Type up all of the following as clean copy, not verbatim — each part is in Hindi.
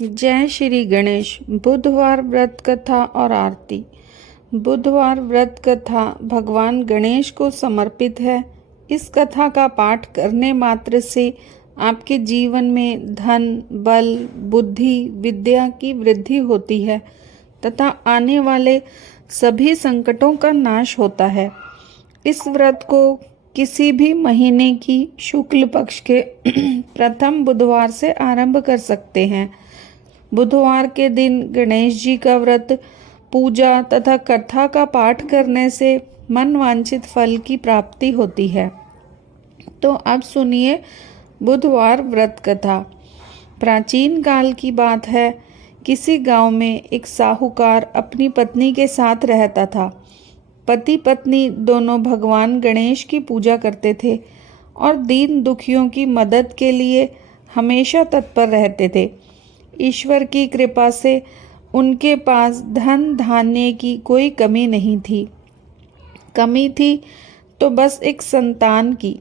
जय श्री गणेश। बुधवार व्रत कथा और आरती। बुधवार व्रत कथा भगवान गणेश को समर्पित है। इस कथा का पाठ करने मात्र से आपके जीवन में धन, बल, बुद्धि, विद्या की वृद्धि होती है तथा आने वाले सभी संकटों का नाश होता है। इस व्रत को किसी भी महीने की शुक्ल पक्ष के प्रथम बुधवार से आरंभ कर सकते हैं। बुधवार के दिन गणेश जी का व्रत, पूजा तथा कथा का पाठ करने से मन वांछित फल की प्राप्ति होती है। तो अब सुनिए बुधवार व्रत कथा। प्राचीन काल की बात है। किसी गांव में एक साहूकार अपनी पत्नी के साथ रहता था। पति पत्नी दोनों भगवान गणेश की पूजा करते थे और दीन दुखियों की मदद के लिए हमेशा तत्पर रहते थे। ईश्वर की कृपा से उनके पास धन धान्य की कोई कमी नहीं थी। कमी थी तो बस एक संतान की।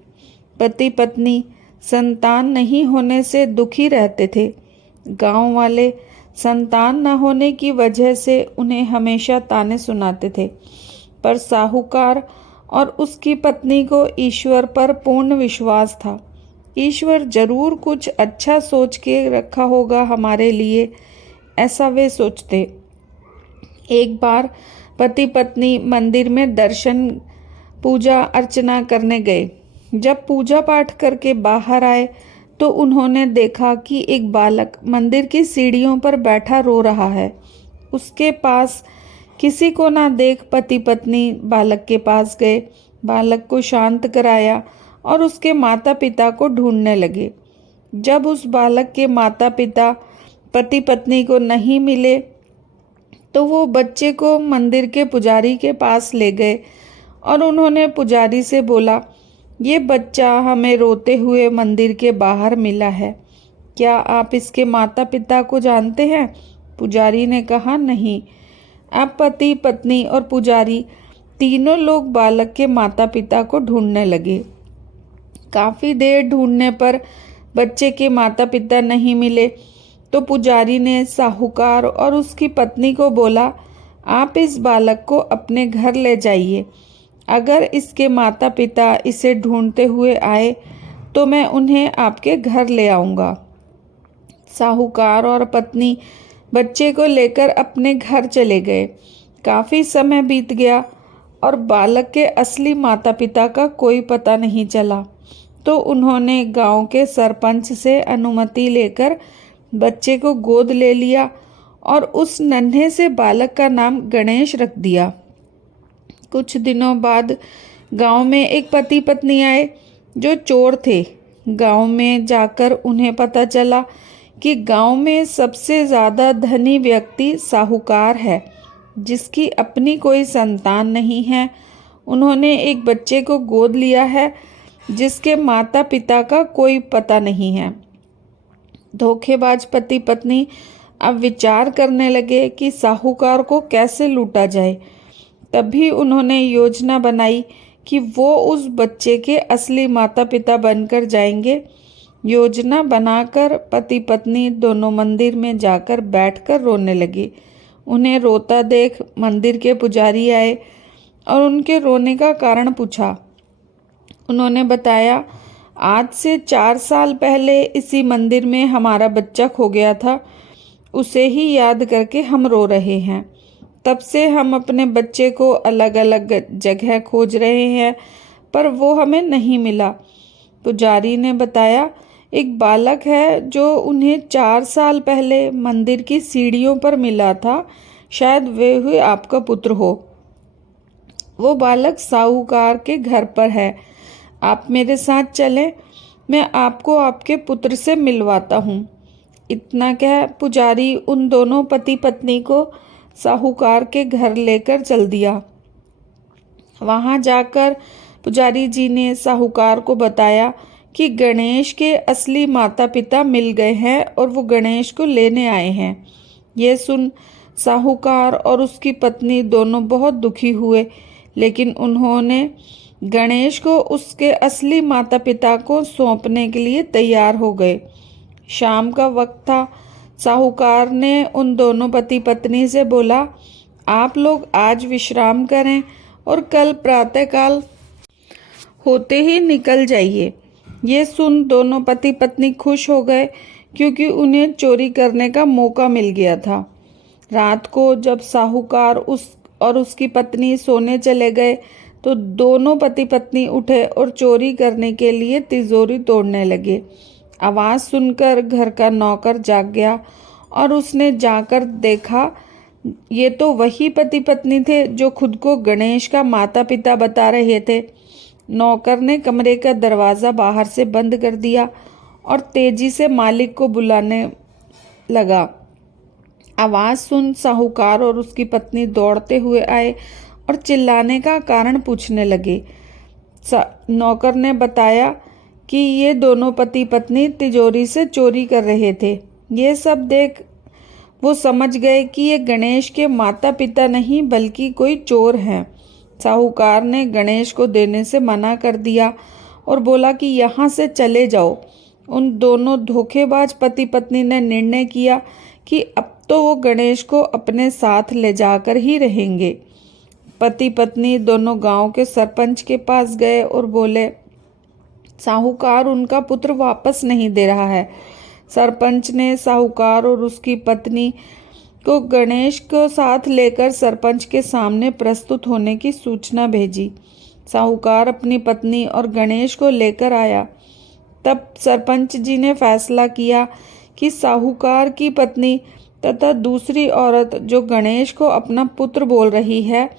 पति पत्नी संतान नहीं होने से दुखी रहते थे। गांव वाले संतान न होने की वजह से उन्हें हमेशा ताने सुनाते थे। पर साहूकार और उसकी पत्नी को ईश्वर पर पूर्ण विश्वास था। ईश्वर जरूर कुछ अच्छा सोच के रखा होगा हमारे लिए, ऐसा वे सोचते। एक बार पति पत्नी मंदिर में दर्शन, पूजा अर्चना करने गए। जब पूजा पाठ करके बाहर आए तो उन्होंने देखा कि एक बालक मंदिर की सीढ़ियों पर बैठा रो रहा है। उसके पास किसी को ना देख पति पत्नी बालक के पास गए, बालक को शांत कराया और उसके माता पिता को ढूंढने लगे। जब उस बालक के माता पिता पति पत्नी को नहीं मिले तो वो बच्चे को मंदिर के पुजारी के पास ले गए और उन्होंने पुजारी से बोला, ये बच्चा हमें रोते हुए मंदिर के बाहर मिला है, क्या आप इसके माता पिता को जानते हैं? पुजारी ने कहा, नहीं। अब पति पत्नी और पुजारी तीनों लोग बालक के माता पिता को ढूंढने लगे। काफ़ी देर ढूंढने पर बच्चे के माता पिता नहीं मिले तो पुजारी ने साहूकार और उसकी पत्नी को बोला, आप इस बालक को अपने घर ले जाइए। अगर इसके माता पिता इसे ढूंढते हुए आए तो मैं उन्हें आपके घर ले आऊँगा। साहूकार और पत्नी बच्चे को लेकर अपने घर चले गए। काफ़ी समय बीत गया और बालक के असली माता पिता का कोई पता नहीं चला। तो उन्होंने गांव के सरपंच से अनुमति लेकर बच्चे को गोद ले लिया और उस नन्हे से बालक का नाम गणेश रख दिया। कुछ दिनों बाद गांव में एक पति पत्नी आए जो चोर थे। गांव में जाकर उन्हें पता चला कि गांव में सबसे ज़्यादा धनी व्यक्ति साहूकार है, जिसकी अपनी कोई संतान नहीं है। उन्होंने एक बच्चे को गोद लिया है जिसके माता पिता का कोई पता नहीं है। धोखेबाज पति पत्नी अब विचार करने लगे कि साहूकार को कैसे लूटा जाए। तभी उन्होंने योजना बनाई कि वो उस बच्चे के असली माता पिता बनकर जाएंगे। योजना बनाकर पति पत्नी दोनों मंदिर में जाकर बैठकर रोने लगे। उन्हें रोता देख मंदिर के पुजारी आए और उनके रोने का कारण पूछा। उन्होंने बताया, आज से 4 साल पहले इसी मंदिर में हमारा बच्चा खो गया था। उसे ही याद करके हम रो रहे हैं। तब से हम अपने बच्चे को अलग अलग जगह खोज रहे हैं पर वो हमें नहीं मिला। पुजारी ने बताया, एक बालक है जो उन्हें 4 साल पहले मंदिर की सीढ़ियों पर मिला था, शायद वे हुए आपका पुत्र हो। वो बालक साहूकार के घर पर है। आप मेरे साथ चलें, मैं आपको आपके पुत्र से मिलवाता हूँ। इतना कह पुजारी उन दोनों पति पत्नी को साहूकार के घर लेकर चल दिया। वहाँ जाकर पुजारी जी ने साहूकार को बताया कि गणेश के असली माता पिता मिल गए हैं और वो गणेश को लेने आए हैं। ये सुन साहूकार और उसकी पत्नी दोनों बहुत दुखी हुए, लेकिन उन्होंने गणेश को उसके असली माता पिता को सौंपने के लिए तैयार हो गए। शाम का वक्त था। साहूकार ने उन दोनों पति पत्नी से बोला, आप लोग आज विश्राम करें और कल प्रातःकाल होते ही निकल जाइए। ये सुन दोनों पति पत्नी खुश हो गए, क्योंकि उन्हें चोरी करने का मौका मिल गया था। रात को जब साहूकार और उसकी पत्नी सोने चले गए तो दोनों पति पत्नी उठे और चोरी करने के लिए तिजोरी तोड़ने लगे। आवाज़ सुनकर घर का नौकर जाग गया और उसने जाकर देखा, ये तो वही पति पत्नी थे जो खुद को गणेश का माता पिता बता रहे थे। नौकर ने कमरे का दरवाज़ा बाहर से बंद कर दिया और तेजी से मालिक को बुलाने लगा। आवाज़ सुन साहूकार और उसकी पत्नी दौड़ते हुए आए और चिल्लाने का कारण पूछने लगे। नौकर ने बताया कि ये दोनों पति पत्नी तिजोरी से चोरी कर रहे थे। ये सब देख वो समझ गए कि ये गणेश के माता पिता नहीं बल्कि कोई चोर हैं। साहूकार ने गणेश को देने से मना कर दिया और बोला कि यहाँ से चले जाओ। उन दोनों धोखेबाज पति पत्नी ने निर्णय किया कि अब तो वो गणेश को अपने साथ ले जाकर ही रहेंगे। पति पत्नी दोनों गांव के सरपंच के पास गए और बोले, साहूकार उनका पुत्र वापस नहीं दे रहा है। सरपंच ने साहूकार और उसकी पत्नी को गणेश को साथ लेकर सरपंच के सामने प्रस्तुत होने की सूचना भेजी। साहूकार अपनी पत्नी और गणेश को लेकर आया। तब सरपंच जी ने फैसला किया कि साहूकार की पत्नी तथा दूसरी औरत जो गणेश को अपना पुत्र बोल रही है,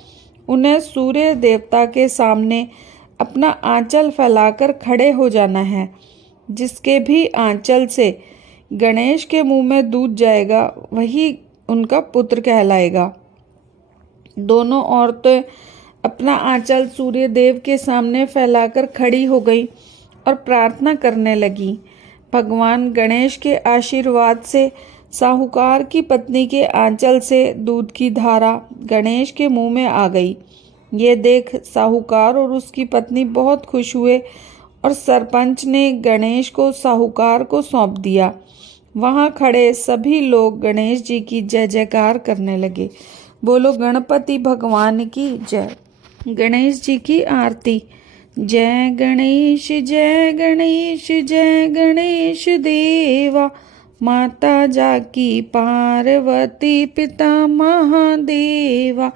उन्हें सूर्य देवता के सामने अपना आंचल फैलाकर खड़े हो जाना है। जिसके भी आंचल से गणेश के मुंह में दूध जाएगा वही उनका पुत्र कहलाएगा। दोनों औरतें अपना आंचल सूर्य देव के सामने फैलाकर खड़ी हो गई और प्रार्थना करने लगी। भगवान गणेश के आशीर्वाद से साहूकार की पत्नी के आंचल से दूध की धारा गणेश के मुंह में आ गई। ये देख साहूकार और उसकी पत्नी बहुत खुश हुए और सरपंच ने गणेश को साहूकार को सौंप दिया। वहाँ खड़े सभी लोग गणेश जी की जय जयकार करने लगे। बोलो गणपति भगवान की जय। गणेश जी की आरती। जय गणेश जय गणेश जय गणेश देवा, माता जाकी पार्वती पिता महादेवा,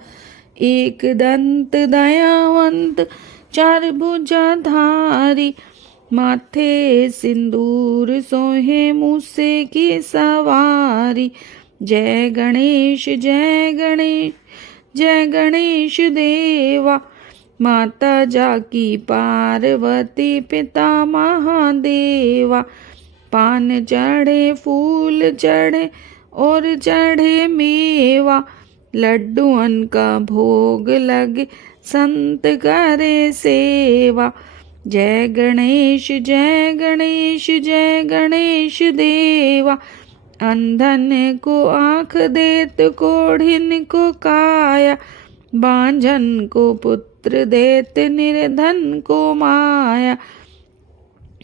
एक दंत दयावंत चार भुजाधारी, माथे सिंदूर सोहे मूसे की सवारी। जय गणेश जय गणेश जय गणेश देवा, माता जाकी पार्वती पिता महादेवा, पान चढ़े फूल चढ़े और चढ़े मेवा, लड्डुअन का भोग लगे संत करे सेवा। जय गणेश जय गणेश जय गणेश देवा, अंधन को आँख देत कोढ़िन को काया, बांझन को पुत्र देत निर्धन को माया।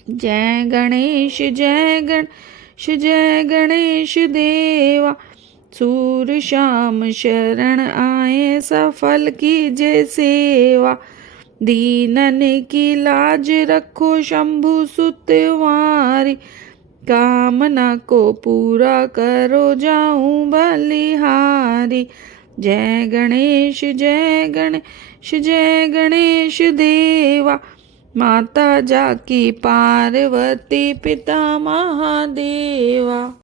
जय गणेश जय गणेश जय गणेश देवा, सूर श्याम शरण आए सफल कीजे सेवा, दीनन की लाज रखो शंभु सुतवारी, कामना को पूरा करो जाऊं बलिहारी। जय गणेश जय गणेश जय गणेश देवा, माता जाकी पार्वती पिता महादेवा।